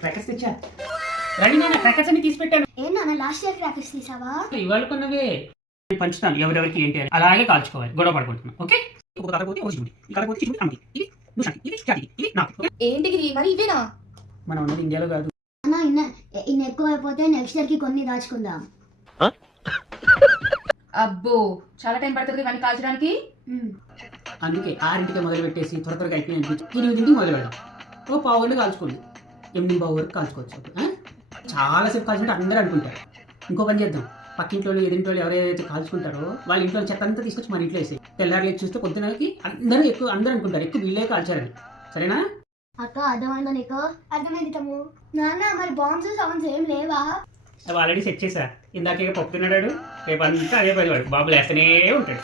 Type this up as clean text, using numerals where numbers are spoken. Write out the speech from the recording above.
Crackers తెచ్చా. Ready నాన్న, crackers అన్ని తీసి పెట్టాను. ఏంటన్నా లాస్ట్ ఇయర్ క్రాకర్స్ తీసావా? ఇవాళ కొన్నవే పంచుతాను, ఎవరెవరికి ఏంటి అని. అలాగే కాల్చుకోవాలి, గొడవ పడుకుంటున్నాం. ఓకే, ఏంటిది మరి ఇవేనా? మనం ఉన్నది ఇండియాలో కాదు. అన్నా ఇన్న ఎక్కువ అయిపోతే నెక్స్ట్ ఇయర్ కి కొన్ని దాచుకుందాం. అబ్బో చాలా టైం పడుతుంది ఇవన్నీ కాల్చడానికి. అందుకే 6ంటికి మొదలు పెట్టేసి త్వరగా అయిపోయి అనిపించి 8ంటికి మొదలు పెడదాం. ఓ పావు గంట కాల్చుకోండి, 8 పావు వరకు కాల్చుకోవచ్చు. చాలాసేపు కాల్చుకుంటే అందరూ అనుకుంటారు. ఇంకో పని చేద్దాం, పక్కింట్లో ఎదింట్లో ఎవరైతే కాల్చుకుంటారో వాళ్ళ ఇంట్లో చెత్త అంతా తీసుకొచ్చి మన ఇంట్లో వేసేయి. తెల్లారి చూస్తే పొద్దునకి అందరూ అనుకుంటారు ఎక్కువ వీళ్ళే కాల్చారని. సరేనా అక్క? అర్థమైందా నీకు? అర్థమైంది తమ్ము. నాన్న మరి బాంబ్స్ సౌండ్స్ ఏం లేవా? అవి ఆల్రెడీ సెట్ చేశా. ఇందాకే పప్పు తిన్నాడు, రేపు అంతా అదే పని వాడు బాబులు వేస్తూనే ఉంటాడు.